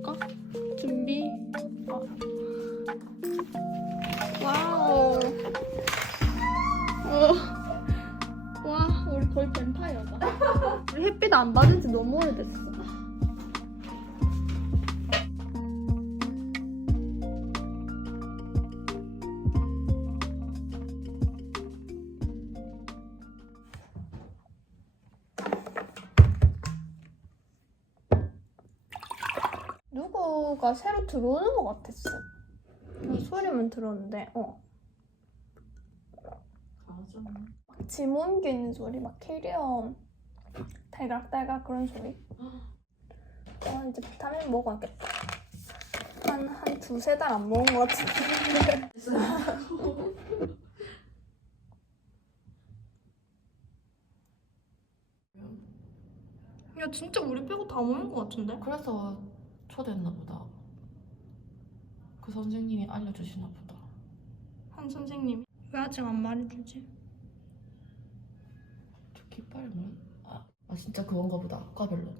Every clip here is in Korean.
해볼까? 준비. 어. 와우. 오. 와, 우리 거의 뱀파이어다. 우리 햇빛 안 받은 지 너무 오래됐어. 새로 들어오는 것 같았어. 이 소리만 들었는데, 어. 막짐 옮기는 소리, 막 캐리어 달각달각 그런 소리. 아, 이제 비타민 먹어야겠다. 한, 한 두세 달 안 먹은 것 같은데. 야, 진짜 우리 빼고 다 먹은 것 같은데? 그래서 초대했나 보다. 그 선생님이 알려주시나 보다. 한 선생님이. 왜 아직 안 말해주지? 저 깃발은? 아, 아 진짜 그건가 보다. 과별로.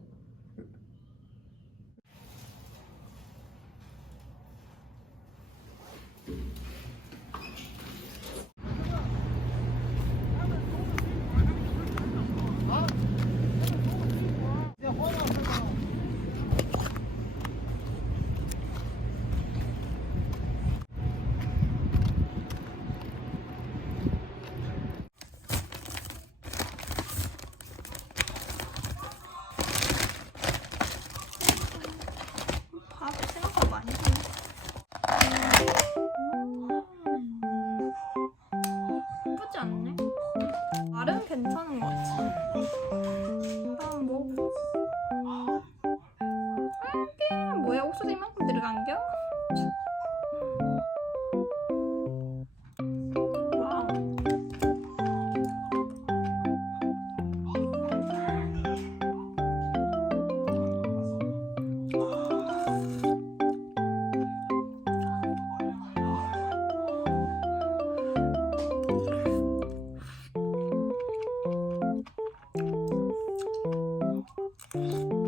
그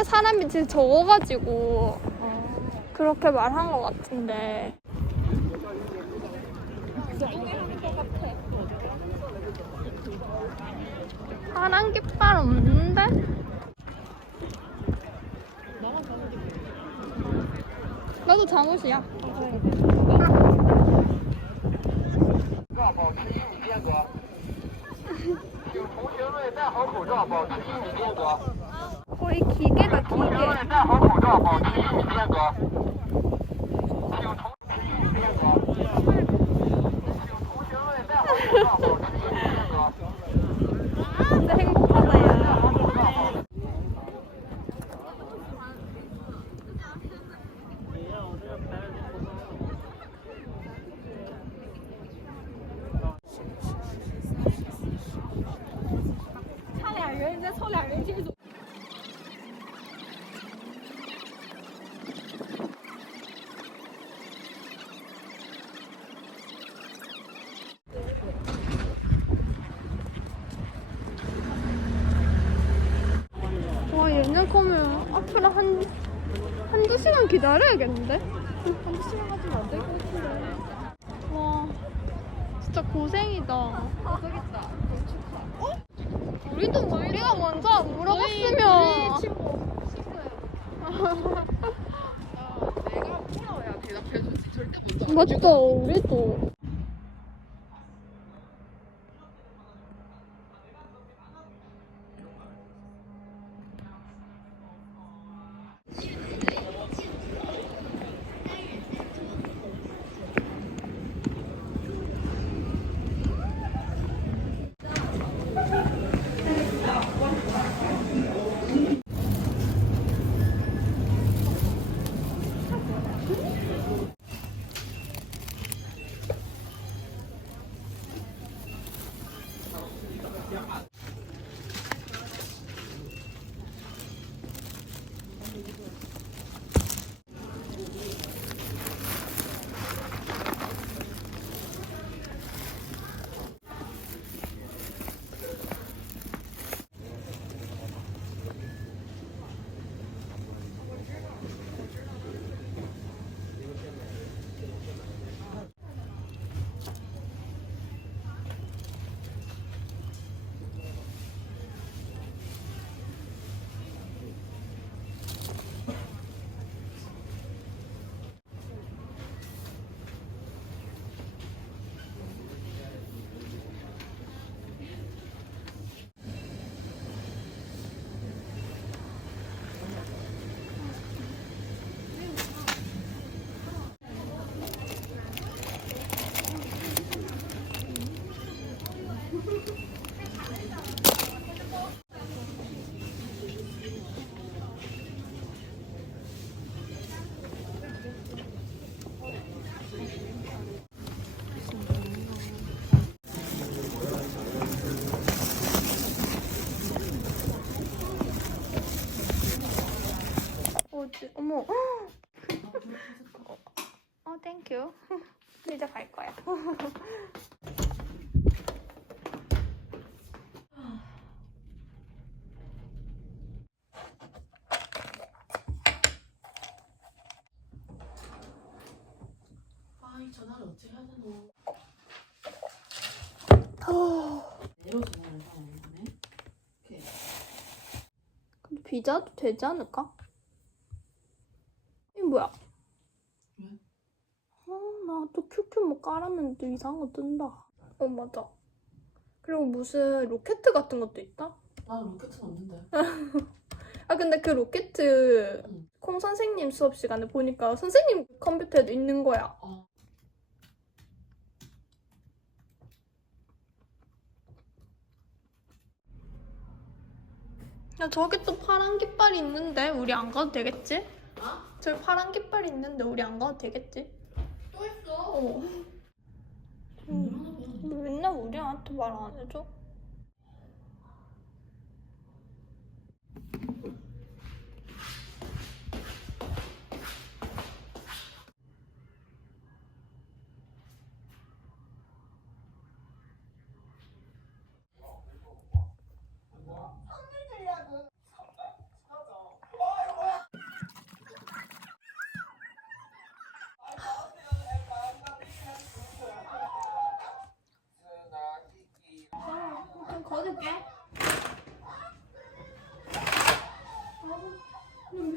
깃발에 사람이 진짜 적어가지고 그렇게 말한 것 같은데. 파란 깃발 없는데? 나도 잠옷이야. 请同学们戴好口罩保持一米的间隔请同学们戴好口罩请同学们戴好口罩 기다려야겠는데? 한두 시간 가지고 안될 것 같은데. 와 진짜 고생이다. 아 저기 있다. 어? 우리도 뭐 우리가 먼저 안 물어봤으면. 내가 물어야 대답해주지. 절대 안 맞다 우리도 거지. 어머. 어, 땡큐. 이제 갈 거야. 아, 이 전화를 어떻게 해야 되노? 내로 전화를 하는 거네. 이렇게. 근데 비자도 되지 않을까? 이 뭐야? 왜? 아, 나또 큐큐 뭐 깔았는데 또 이상한 거 뜬다. 어, 맞아. 그리고 무슨 로켓 같은 것도 있다? 나는 로켓은 없는데. 아, 근데 그 로켓 응. 콩 선생님 수업 시간에 보니까 선생님 컴퓨터에도 있는 거야. 어. 야, 저기 또 파란 깃발이 있는데 우리 안 가도 되겠지? 어? 저기 파란 깃발이 있는데 우리 안 가도 되겠지? 어. 음. 왜 맨날 우리한테 말 안 해줘? 그럼 거둘게. 음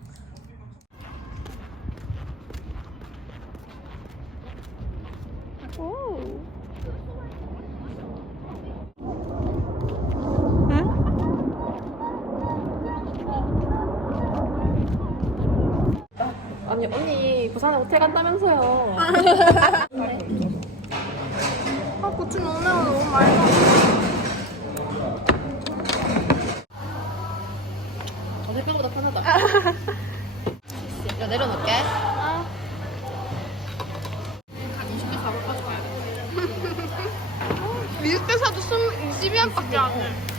미국에 사도 20위안밖에 안 해.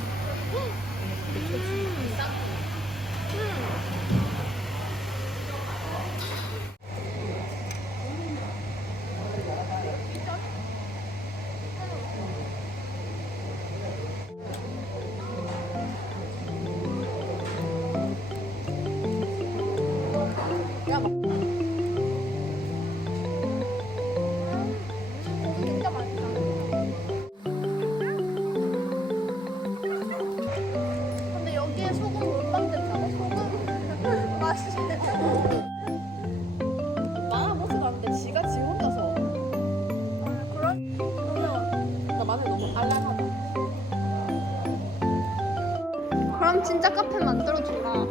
진짜 카페 만들어 주라.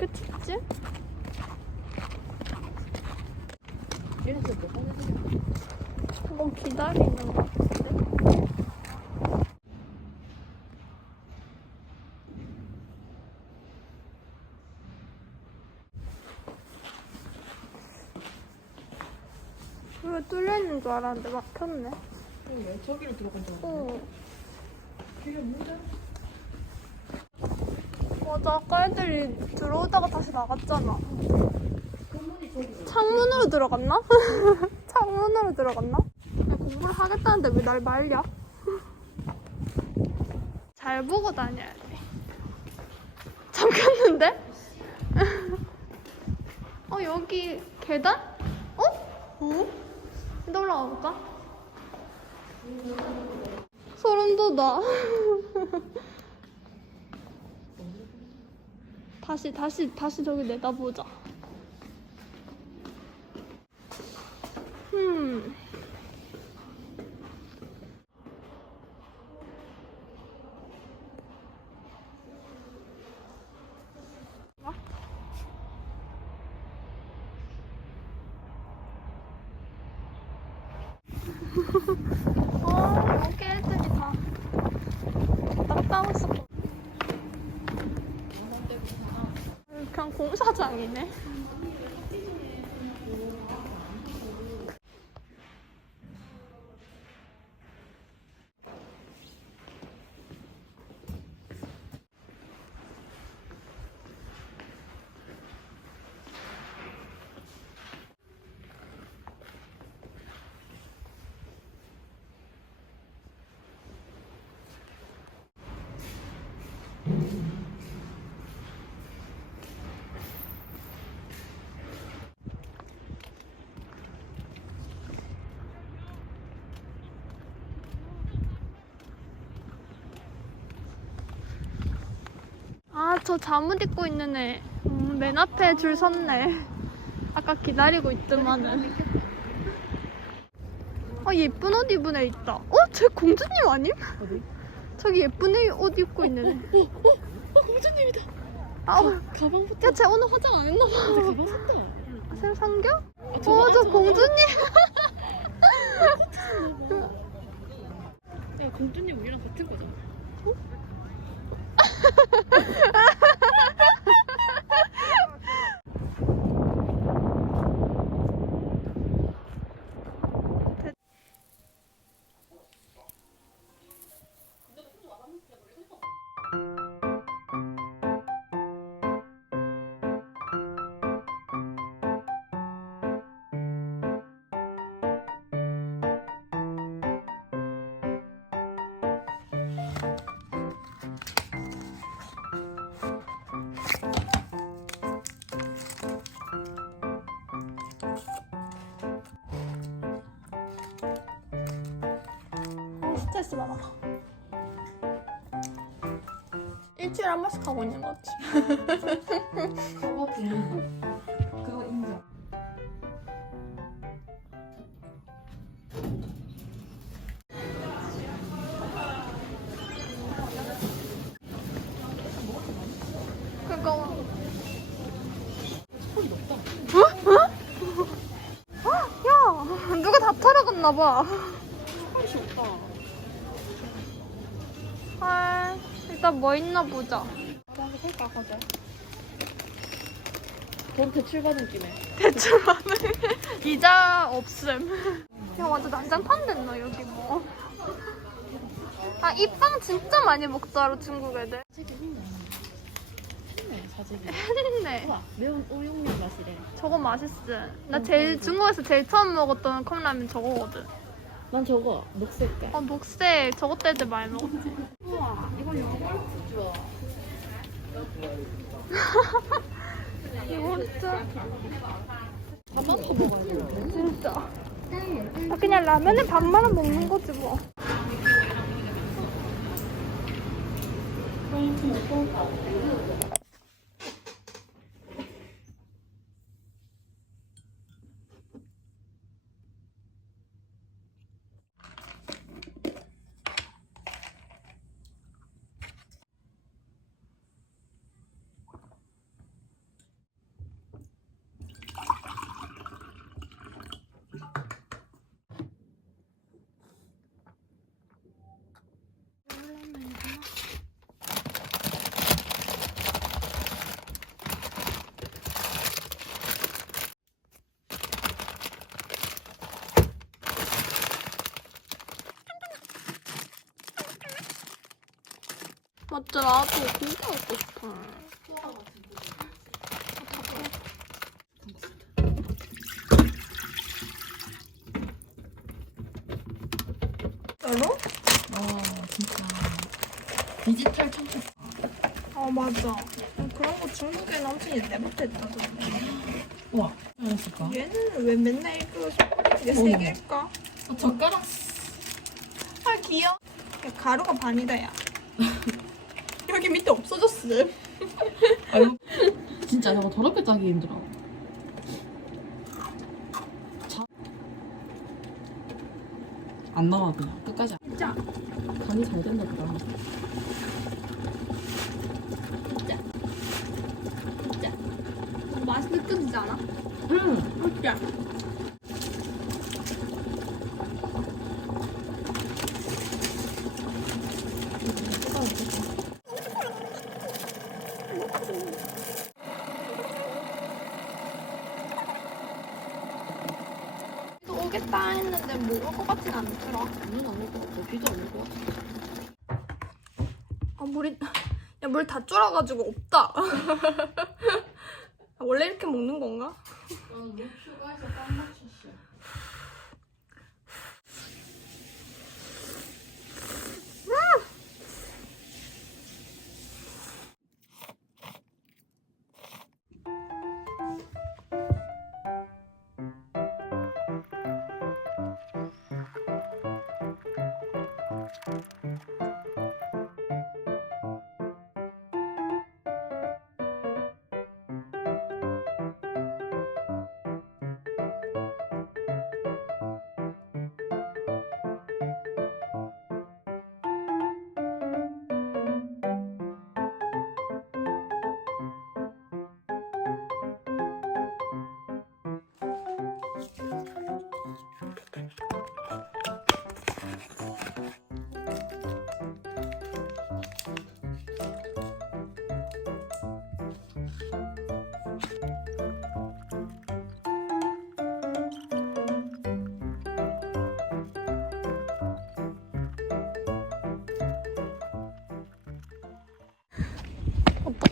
끝이지? 한번 기다리는 거 같은데? 왜 뚫려있는 줄 알았는데 막혔네. 저기로 들어간 줄 알았어. 어. 길이 문제? 맞아, 아까 애들이 들어오다가 다시 나갔잖아. 창문으로 들어갔나? 창문으로 들어갔나? 야, 공부를 하겠다는데 왜 날 말려? 잘 보고 다녀야 돼. 잠겼는데? 어, 여기 계단? 어? 어? 볼까? 소름 돋아. 다시 다시 다시 저기 내다보자. 음. 어? 어, 여기 애들이 다 딱따왔어. 그냥 공사장이네. 아, 저 잠옷 입고 있는 애. 음, 맨 앞에 줄 섰네. 아까 기다리고 있더만은. 아, 예쁜 옷 입은 애 있다. 어? 쟤 공주님 아님? 어디? 저기 예쁜 애 옷 입고 있는 애. 어, 공주님이다. 아, 어. 가방부터. 야, 쟤 오늘 화장 안 했나 봐. 근데 가방 샀다. 새로 상겨? 아, 저거, 어, 아, 저 저거. 공주님. 야, 공주님 우리랑 같은 거잖아. 어, 일주일에 한 번씩 하고 있는 것. 그거 부르는 그거 인정. 그거. 소리 높다. 야, 누가 다 털어갔나 봐. 돈 대출 받은 김에. 대출만은 이자 없음. 야, 완전 난장판 됐나 여기 뭐. 아, 이 빵 진짜 많이 먹더라 중국 애들. 사재기 사재기. 했네. 우와, 매운 우육면 맛이래. 저거 맛있어. 나 제일 중국에서 제일 처음 먹었던 컵라면 저거거든. 난 저거, 녹색깔. 아 녹색 저거 때도 많이 먹었지. 우와, 이거 요거트 줘. 진짜. 밥만 더 먹어야 돼. 진짜. 아, 그냥 라면에 밥만 먹는 거지 뭐. 나도 먹고 싶어. 진짜로? 와 진짜 디지털 청소. 아 맞아. 그런 거 중국에는 엄청 내버렸다던데. 와 뭐였을까? 얘는 왜 맨날 이거 이게 세 어머. 개일까? 어, 젓가락. 아 귀여워. 야, 가루가 반이다 야. 밑에 없어졌어. 아유 진짜 저거 더럽게 짜기 힘들어. 자. 안 나와 그냥 끝까지. 안- 진짜. 간이 잘 됐나 보다. 맛이 느껴지지 않아? 음. 진짜. 이거 오겠다 했는데 뭐 올 것 같진 않더라. 눈 안 올 것 같아. 비도 안 올 것 같아. 아 물이 야 물 다 쫄아가지고 없다. 아, 원래 이렇게 먹는 건가? 나물 추가해서 딱 맞췄어.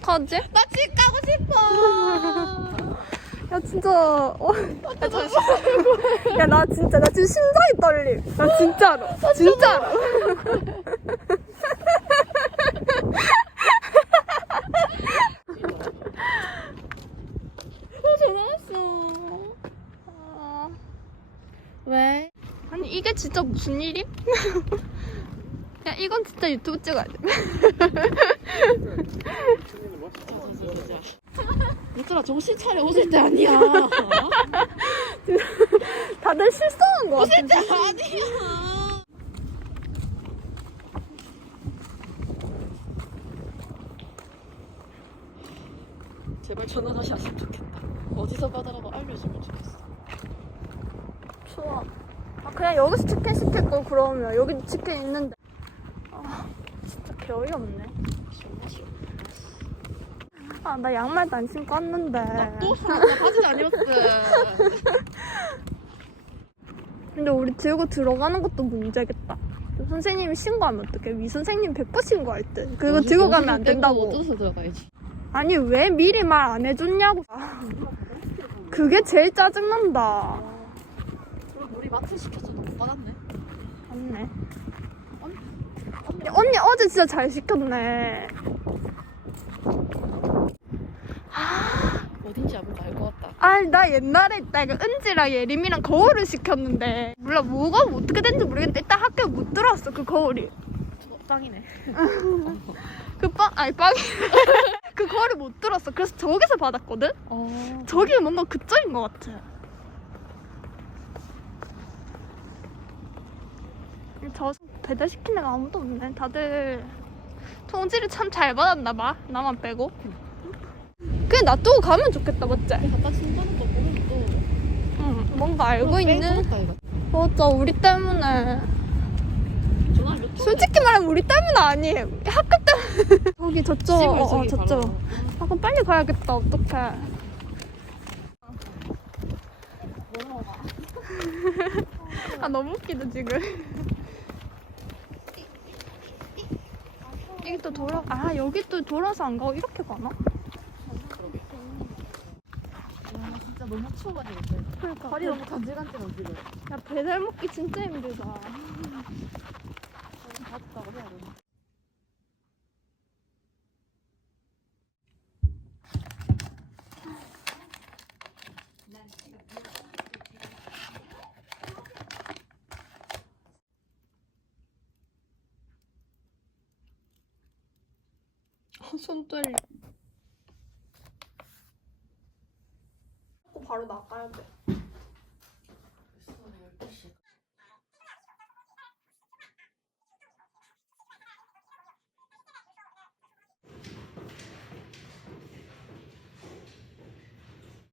어떡하지? 나 집 가고 싶어. 야 진짜 어, 야, 잠시만. 야나 진짜 나 지금 심장이 떨림. 나 진짜로. 진짜로. 어 전화했어. 아, 왜? 아니 이게 진짜 무슨 일임? 진짜 유튜브 찍어야 돼. 얘들아 정신 차려 웃을 때 아니야. 다들 실수한 거 같아. 제발 전화 다시 왔으면 좋겠다. 어디서 받으라고 알려주면 좋겠어. 좋아. 아, 그냥 여기서 치킨 시킬 걸 그러면 여기 치킨 있는데. 아, 개 어이없네. 아, 나 양말도 안 신고 왔는데. 또 사, 나 바지 안 입었어. 근데 우리 들고 들어가는 것도 문제겠다. 선생님이 신고하면 어떡해? 위 선생님 100% 신고할 때. 그거 들고 가면 안 된다고. 어디서 들어가야지? 아니, 왜 미리 말 안 해줬냐고. 아, 그게 제일 짜증난다. 그럼 우리 마트 시켰어도 못 받았네. 맞네. 언니, 어제 진짜 잘 시켰네. 어딘지 아무도 알것 같다. 아니 나 옛날에 나 이거 은지랑 예림이랑 거울을 시켰는데 몰라 뭐가 어떻게 됐는지 모르겠는데 일단 학교에 못 들어왔어 그 거울이 저 빵이네. 그 빵 아니 빵이 그 거울이 못 들어왔어 그래서 저기서 받았거든 어. 저기 뭔가 그쪽인 것 같아 저 배달시킨 데가 아무도 없네. 다들 통지를 참 잘 받았나 봐. 나만 빼고. 그냥 놔두고 가면 좋겠다 맞지? 갖다 친다는 거 또. 응 뭔가 알고 있는. 빼먹었다, 이거. 맞아 우리 때문에? 솔직히 말하면 우리 때문 아니에요. 학교 때문에 저기 저쪽 어, 어 저쪽. 아 그럼 빨리 가야겠다 어떡해. 아 너무 웃기다 지금 이게 또 돌아 아 여기 또 돌아서 안 가고 이렇게 가나? 와 진짜 너무 추워가지고? 그러니까 발이 너무 간질간질해 지금. 야 배달 먹기 진짜 힘들다. 바쁘다고 해야 되나? 손 떨려. 바로 나가야 돼.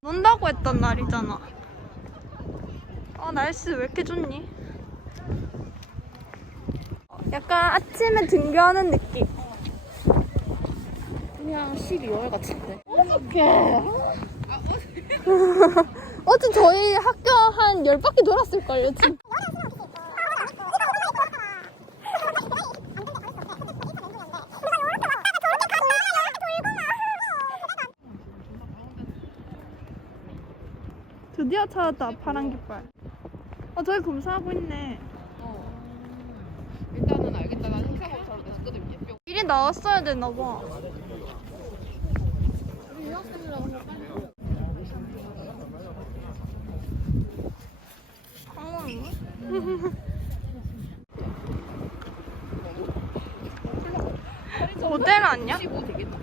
논다고 했던 날이잖아. 아 날씨 왜 이렇게 좋니? 약간 아침에 등교하는 느낌. 그냥 12월 같은데. 어제 저희 학교 한 10바퀴 돌았을걸요, 지금. 드디어 찾았다, 파란 깃발. 어, 저기 검사하고 있네. 어. 일단은 알겠다. 난 행사검사로 냈거든요. 뿅. 일이 나왔어야 되나 봐. 유학생이라고 해서 빨리. 상황이? 모델 아니야? 15 되겠다.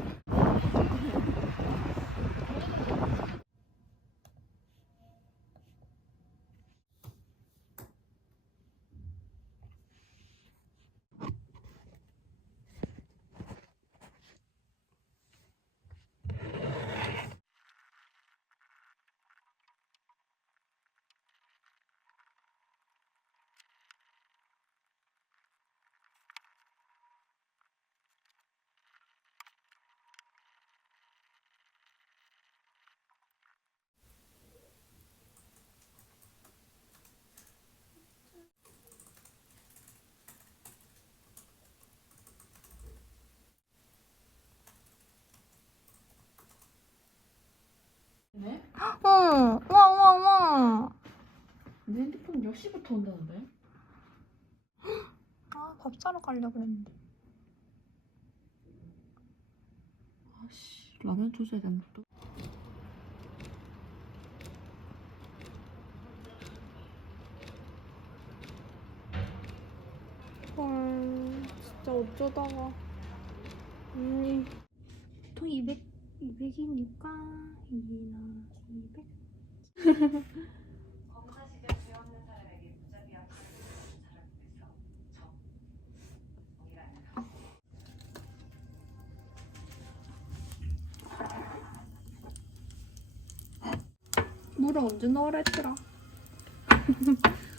몇 시부터 온다는데? 아, 밥 사러 가려고 했는데. 아씨 라면 조져야 되나 또. 헐, 진짜 어쩌다가. 언니. 돈 200, 200이니까, 2나 200? 물을 언제 넣으라 했더라?